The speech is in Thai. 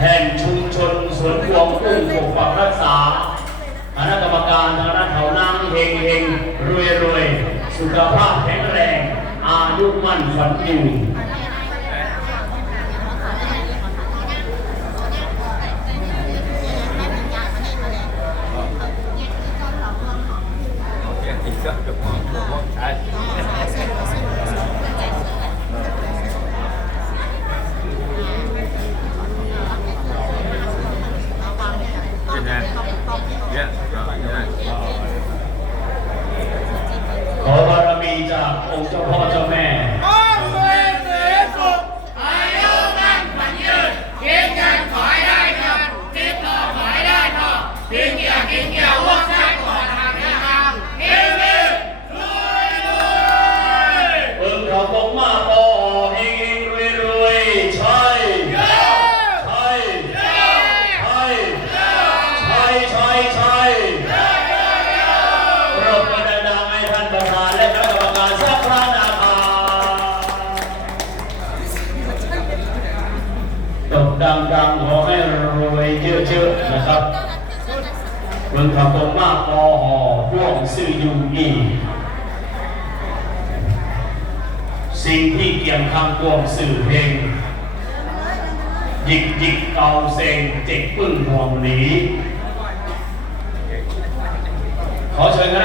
แห่งชุมชนสวนพวงกุ้งปกปักรักษาคณะกรรมการทางด้านเขานางเฮงเฮงรวยรวยสุขภาพแข็งแรง อายุมั่นฝันยืนอีกสักกระป๋องกระป๋องใช้ ขอบารมีจากองค์เจ้าพ่อ ช่ใช่ปรบมือดังๆให้ท่านประธานและคณะกรรมการสักครั้งนะครับตบดังๆขอให้รวยเยอะๆนะครับเบิ่งเขาตกมาปอหอพ่วงซื่อยูอีสิ่งที่เกี่ยงคำกวงสื่อเพลงหยิกหยิกเกาเซงเจ็กปึ้งห่วงหนี